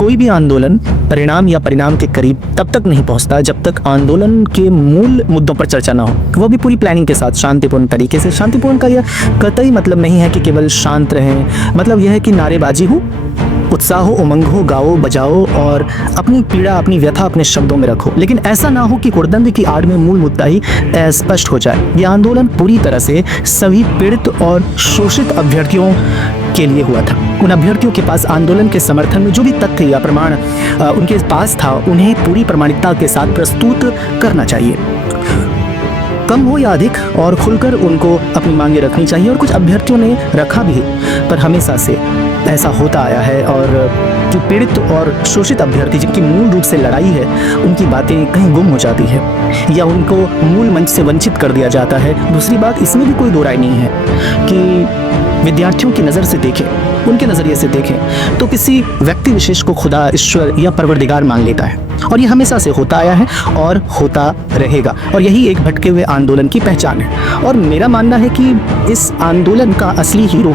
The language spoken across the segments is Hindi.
कोई भी आंदोलन परिणाम या परिणाम के करीब तब तक नहीं पहुंचता जब तक आंदोलन के मूल मुद्दों पर चर्चा ना हो, वो भी पूरी प्लानिंग के साथ शांतिपूर्ण तरीके से। शांतिपूर्ण का यह कतई मतलब नहीं है कि केवल शांत रहें, मतलब यह है कि नारेबाजी हो, उत्साह हो, उमंग हो, गाओ बजाओ और अपनी पीड़ा अपनी व्यथा अपने शब्दों में रखो, लेकिन ऐसा ना हो कि हुड़दंग की आड़ में मूल मुद्दा ही स्पष्ट हो जाए। यह आंदोलन पूरी तरह से सभी पीड़ित और शोषित अभ्यर्थियों के लिए हुआ था। उन अभ्यर्थियों के पास आंदोलन के समर्थन में जो भी तथ्य या प्रमाण उनके पास था, उन्हें पूरी प्रामाणिकता के साथ प्रस्तुत करना चाहिए, कम हो या अधिक, और खुलकर उनको अपनी मांगे रखनी चाहिए। और कुछ अभ्यर्थियों ने रखा भी, पर हमेशा से ऐसा होता आया है और जो पीड़ित और शोषित अभ्यर्थी जिनकी मूल रूप से लड़ाई है, उनकी बातें कहीं गुम हो जाती है या उनको मूल मंच से वंचित कर दिया जाता है। दूसरी बात, इसमें भी कोई दो राय नहीं है कि विद्यार्थियों की नज़र से देखें, उनके नज़रिए से देखें तो किसी व्यक्ति विशेष को खुदा, ईश्वर या परवरदिगार मान लेता है, और ये हमेशा से होता आया है और होता रहेगा, और यही एक भटके हुए आंदोलन की पहचान है। और मेरा मानना है कि इस आंदोलन का असली हीरो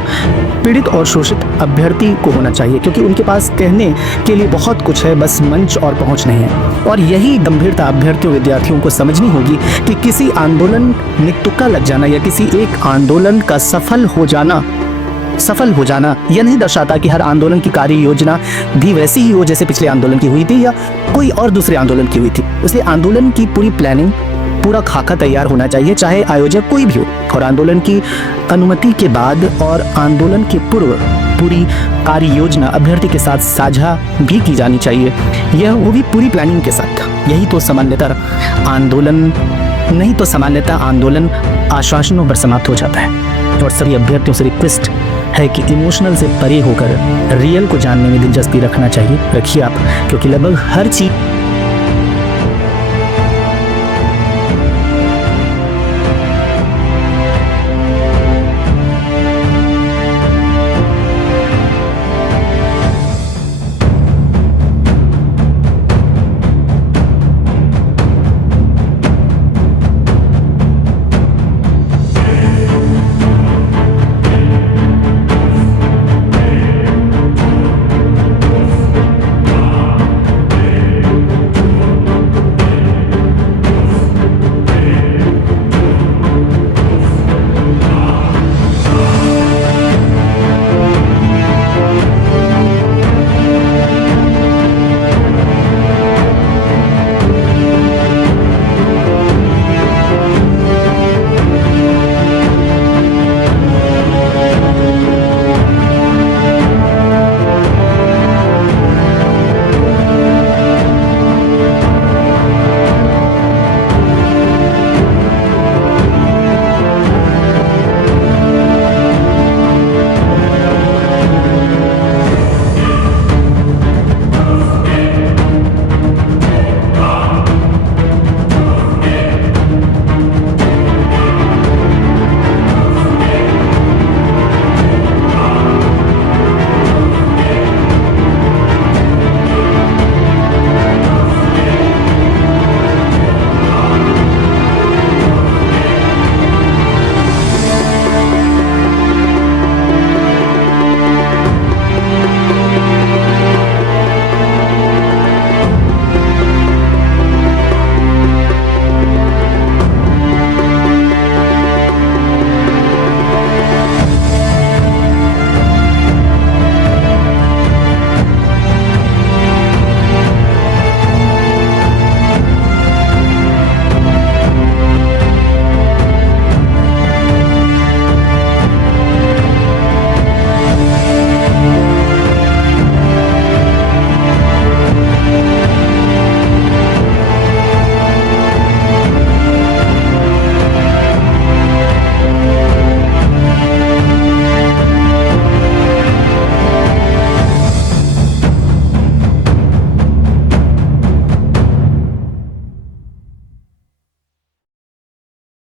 पीड़ित और शोषित अभ्यर्थी को होना चाहिए, क्योंकि उनके पास कहने के लिए बहुत कुछ है, बस मंच और पहुंच नहीं है। और यही गंभीरता अभ्यर्थियों विद्यार्थियों को समझनी होगी कि किसी आंदोलन में तुक्का लग जाना या किसी एक आंदोलन का सफल हो जाना यह नहीं दर्शाता कि हर आंदोलन की कार्य योजना भी वैसी ही हो जैसे पिछले आंदोलन की हुई थी या कोई और दूसरे आंदोलन की हुई थी। इसलिए आंदोलन की पूरी प्लानिंग, पूरा खाका तैयार होना चाहिए, चाहे आयोजक कोई भी हो, और आंदोलन की अनुमति के बाद और आंदोलन के पूर्व पूरी कार्य योजना अभ्यर्थी के साथ साझा भी की जानी चाहिए, यह वो भी पूरी प्लानिंग के साथ। यही तो सामान्यतः आंदोलन नहीं तो सामान्यतः आंदोलन आश्वासनों पर समाप्त हो जाता है। और सभी अभ्यर्थियों से रिक्वेस्ट है कि इमोशनल से परे होकर रियल को जानने में दिलचस्पी रखना चाहिए, रखिए आप, क्योंकि लगभग हर चीज़